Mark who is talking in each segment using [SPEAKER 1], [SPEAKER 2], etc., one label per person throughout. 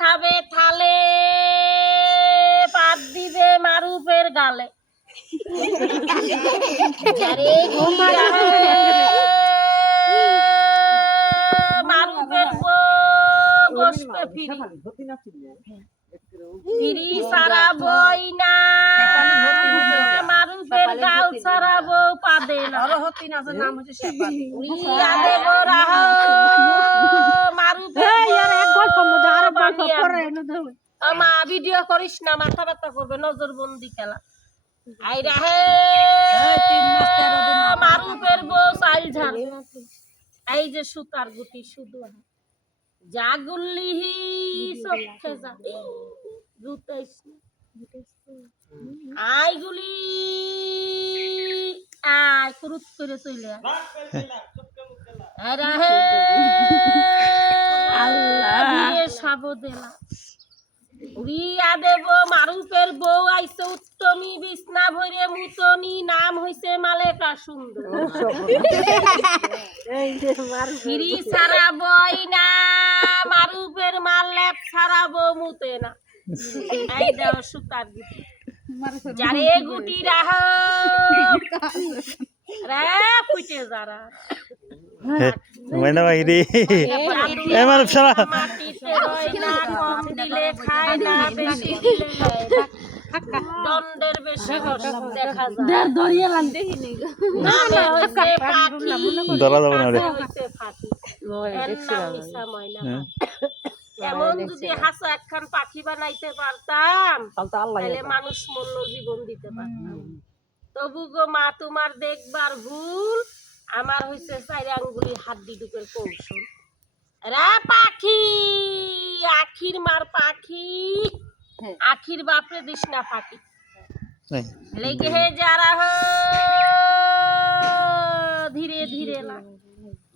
[SPEAKER 1] খাবে থালে পাত দিবে মারুফের গালে। বসবে ফিরি। সারা বই না মারুফের গাল সারা বউ মা ভিডিও করিস না মাথা ব্যথা করবে নজর বন্দি খেলা। মারুফের বউ এই যে সুতার গুটি শুধু যা গুল্লিহি চোখে যা। জুতাইস আই গুলি আয় কুরুত করে চলে আল্লাহ। সাবো দেলা উড়িয়া দেব মারুফের বউ আইছে উত্তমী বিছনা ভরে মুতনি নাম হইছে মালেকা সুন্দর। ফিরি সারা বই না মারুফের মাল লেপ সারা বউ মুতে না। এই দেও সুতার গুটি যারে গুটি রাহ। রে ফুটে যারা।
[SPEAKER 2] ময়না বাহিরে এ মানে শালা
[SPEAKER 1] মাটিতে রয় না কম দিলে খায় না বেশি দিলে খায় না। দণ্ডের বেশি দেখা না না
[SPEAKER 2] ধরা যাবে না রে।
[SPEAKER 1] ময়না।
[SPEAKER 2] হ্যাঁ।
[SPEAKER 1] এমন যদি হাসা একখান পাখি বানাইতে পারতাম তাহলে মানুষ মূল্য জীবন দিতে পারতাম তবু গো মা তোমার দেখবার ভুল আমার হইছে চার আঙ্গুলি হাড্ডি ডুকের কৌশল। রা পাখি আখির মার পাখি আখির বাপরে দিস না পাখি। লেগে হে যারা হো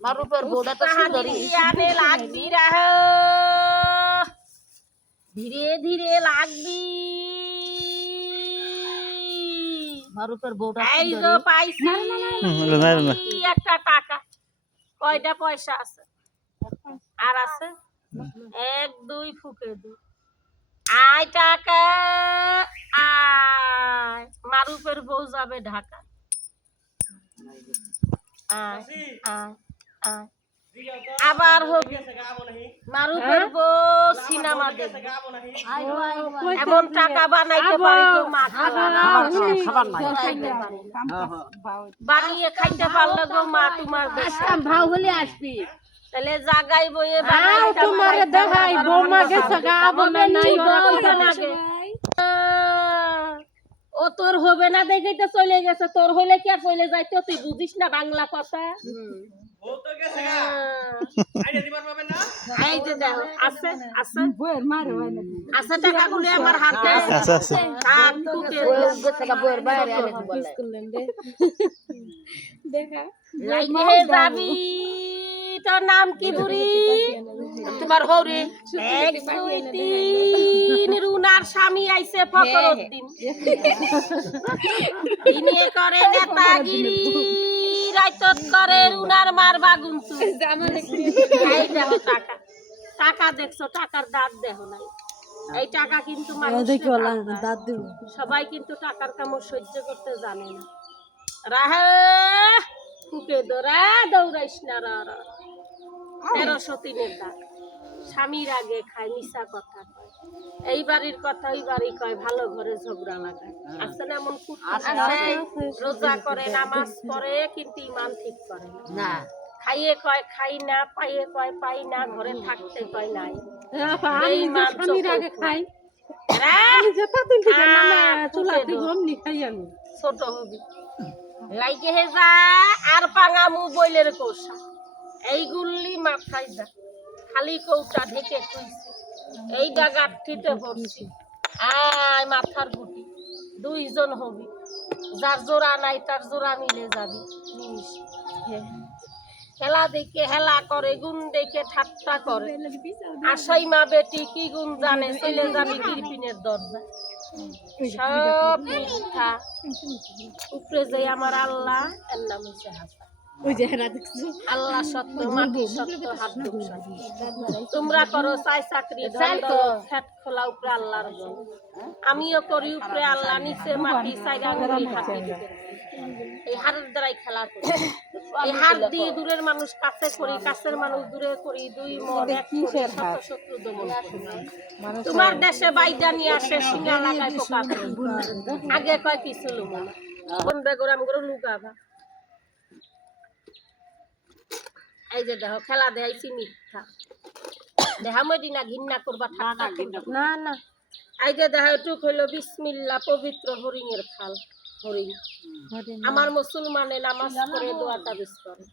[SPEAKER 3] মারুপের বউটা তো সুন্দরী
[SPEAKER 1] আনে লাগবি রাহ ধীরে ধীরে লাগবি।
[SPEAKER 3] মারুপের বউটা
[SPEAKER 1] এই তো পাইছি। একটা টাকা। কয়টা পয়সা আছে? আর আছে? এক দুই ফুকে দুই আয় টাকা আয়। মারুফের বউ যাবে ঢাকা। আয় আয়। আবার বউ সিনেমা দেখবে এমন টাকা বানাইতে পারি তো মা খাবার খাইতে পারি। না। বানিয়ে খাইতে পারলে গো মা তোমার
[SPEAKER 3] ভাও হলে আসবি।
[SPEAKER 1] তাহলে জাগাই বইয়ে বানাই
[SPEAKER 3] তোমার দেখাই বৌমা গেছে গা নাই
[SPEAKER 1] ও তোর হবে না দেখেই তো চলে গেছে। তোর হলে কি আর চলে যাইতো? তুই বুঝিস না বাংলা কথা।
[SPEAKER 2] আচ্ছা আচ্ছা
[SPEAKER 1] যাবি। তোর নাম কি বুড়ি?
[SPEAKER 3] তোমার হৌরি।
[SPEAKER 1] এক দুই তিন। রুনার স্বামী আইছে ফকরউদ্দিন দিনে করে নেতাগিরি। রাইতত করে উনার মার এই দেখো টাকা। টাকা দেখছ টাকার দাঁত দেখো নাই। এই টাকা কিন্তু সবাই কিন্তু টাকার কামড় সহ্য করতে জানে না। রাহে কুকে দৌড়া দৌড়াইস না। তেরোশো তিনের দাগ স্বামীর আগে খায় মিশা কথা কয়। এই বাড়ির কথা ওই বাড়ি কয় ভালো ঘরে ঝগড়া লাগায়। আছে না এমন রোজা করে নামাজ পড়ে কিন্তু ইমান ঠিক করে না। খাইয়ে কয় খাই না পাইয়ে কয় পাই না ঘরে থাকতে কয় নাই। বেঈমান চোখের উপর। রা, আ, কুকে দো। ছোট হবি। লাইকে হে যা আর পাঙামু বইলের কোষা। এই গুল্লি মাথায় যা। খালি কৌটা ঢেকে এই ডাগাঠিতে পড়ছি আয় মাথার গুটি। দুইজন হবি। যার জোড়া নাই, তার জোড়া মিলে যাবি। খেলা দেখে হেলা করে, গুণ দেখে ঠাট্টা করে। আশাই মা বেটি, কি গুণ জানে? চলে যাবি কিরপিনের দরজা সব মিথ্যা। উপরে যে আমার আল্লাহ। এর নাম হচ্ছে হাসা আল্লাহ সত্য মাটি সত্য হাত তোমরা করো চাই চাকরি খেত খোলা উপরে আল্লাহর আমিও করি উপরে আল্লাহ নিচে মাটি চাইরা আঙুলি হাতে এই হারের দ্বারাই খেলা করি। এই হাত দিয়ে দূরের মানুষ কাছে করি কাছের মানুষ দূরে করি দুই মন এক করি, শত শত্রু দমন তোমার দেশে বাইদা নিয়ে আসে সিঙ্গা লাগায় পোকা আগে কয় কিছু লোক কোন বেগরাম করে লুকাবা এই যে দেখো খেলা দেখাইছি মিথ্যা। দেখা মই দিনা ঘিন্না করবা ঠান্ডা না না এই যে দেখো টুক হইল বিসমিল্লা পবিত্র হরিণের খাল হরিণ। আমার মুসলমানে নামাজ পড়ে দোয়াটা বিশ করে।